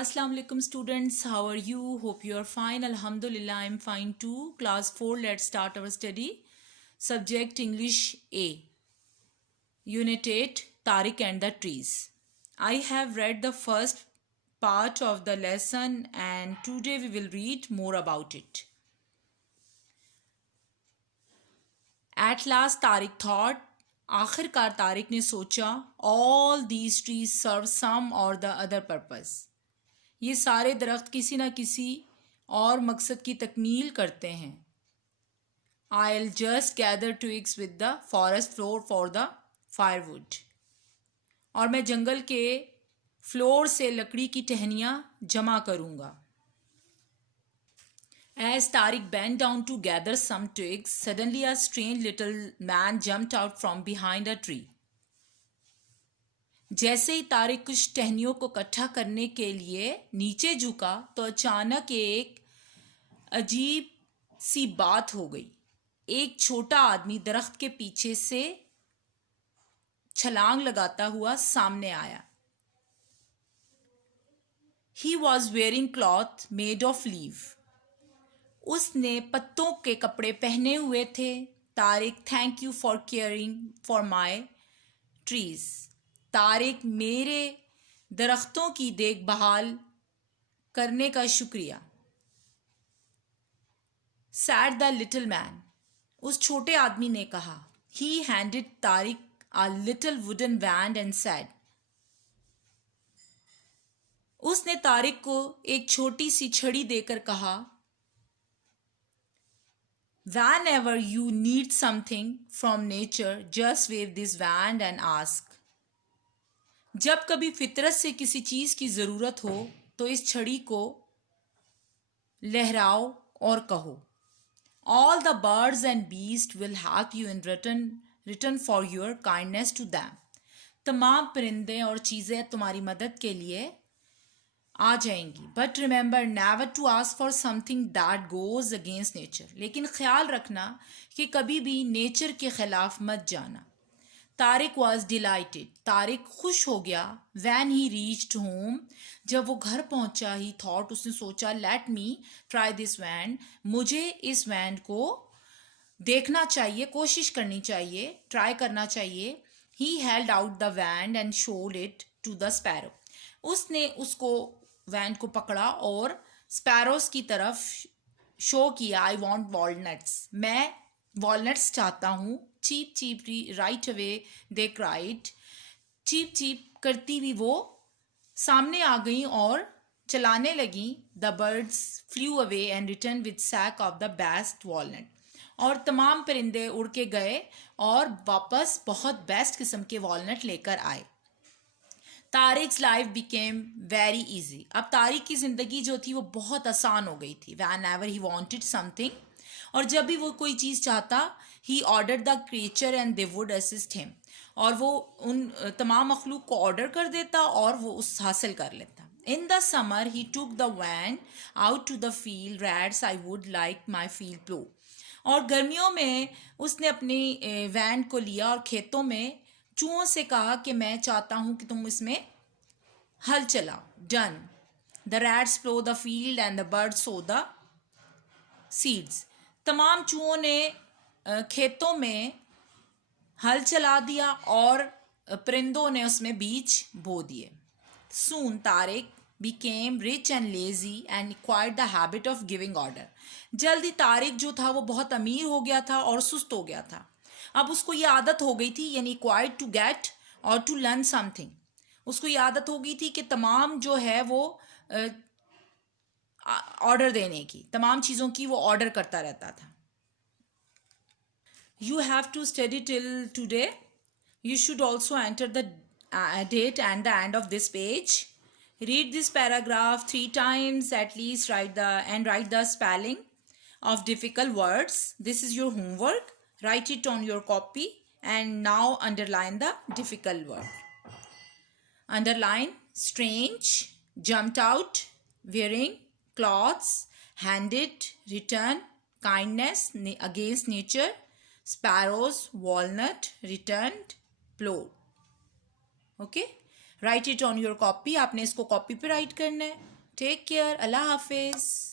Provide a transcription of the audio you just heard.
Assalamu alaikum students, how are you? Hope you are fine. Alhamdulillah, I am fine too. Class 4, let's start our study. Subject English A. Unit 8, Tariq and the Trees. I have read the first part of the lesson and today we will read more about it. At last Tariq thought, आखिरकार तारिक ने सोचा, all these trees serve some or the other purpose. ये सारे दरख्त किसी न किसी और मकसद की तकमील करते हैं. I'll just gather twigs with the forest floor for the firewood. और मैं जंगल के फ्लोर से लकड़ी की टहनियाँ जमा करूँगा. As Tariq bent down to gather some twigs, suddenly a strange little man jumped out from behind a tree. जैसे ही तारिक कुछ टहनियों को इकट्ठा करने के लिए नीचे झुका तो अचानक एक अजीब सी बात हो गई. एक छोटा आदमी दरख्त के पीछे से छलांग लगाता हुआ सामने आया. He was wearing cloth made of leaf. उसने पत्तों के कपड़े पहने हुए थे. Tariq, thank you for caring for my trees. Tariq, मेरे दरख्तों की देखभाल करने का शुक्रिया. Sad the little man. उस छोटे आदमी ने कहा. ही handed Tariq a little wooden wand and sad. उसने तारिक को एक छोटी सी छड़ी देकर कहा, Whenever you need something from nature, just wave this wand and ask. जब कभी फितरत से किसी चीज़ की ज़रूरत हो तो इस छड़ी को लहराओ और कहो. All the birds and beasts will help you in return for your kindness to them. तमाम परिंदे और चीज़ें तुम्हारी मदद के लिए आ जाएंगी. But remember never to ask for something that goes against nature. लेकिन ख्याल रखना कि कभी भी नेचर के खिलाफ मत जाना. Tariq was dilated. तारिक खुश हो गया. When he reached home. जब वो घर पहुंचा ही थॉट, उसने सोचा, let me try this wand. मुझे इस वैंड को देखना चाहिए, कोशिश करनी चाहिए, ट्राई करना चाहिए. He held out the wand and showed it to the sparrow. उसने उसको वैंड को पकड़ा और स्पैरोस की तरफ शो किया. I want walnuts. मैं वॉलनट्स चाहता हूँ. Cheep cheep right away they cried. Cheep cheep करती हुई वो सामने आ गई और चलाने लगी. The birds flew away and return with sack of the best walnut. और तमाम परिंदे उड़ के गए और वापस बहुत बेस्ट किस्म के वॉलनट लेकर आए. Tariqs life became very easy. अब तारिक की ज़िंदगी जो थी वो बहुत आसान हो गई थी. Whenever he wanted something, और जब भी वो कोई चीज़ चाहता, he order the creature and they would assist him. और वो उन तमाम मखलूक को ऑर्डर कर देता और वो उस हासिल कर लेता. In the summer he took the van out to the field. Rats I would like my field plough. और गर्मियों में उसने अपनी वैन को लिया और खेतों में चूहों से कहा कि मैं चाहता हूँ कि तुम इसमें हल चलाओ. Done. The rats plough the field and the bird sow the seeds. तमाम चूहों ने खेतों में हल चला दिया और परिंदों ने उसमें बीज बो दिए. सून Tariq became rich and lazy and acquired the habit of giving order. जल्दी तारिक जो था वो बहुत अमीर हो गया था और सुस्त हो गया था. अब उसको ये आदत हो गई थी, यानी acquired to get और to learn something. उसको ये आदत हो गई थी कि तमाम जो है वो ऑर्डर देने की, तमाम चीज़ों की वो ऑर्डर करता रहता था. You have to study till today. You should also enter the date and the end of this page. Read this paragraph 3 times at least. Write the spelling of difficult words. This is your homework. Write it on your copy and now underline the difficult word. Underline strange, jumped out, wearing, clothes, handed, return, kindness, against nature, sparrows, walnut, returned, plow. Okay. Right it on your copy, आपने इसको copy पे right करना है। Take care, अल्लाह हाफिज़।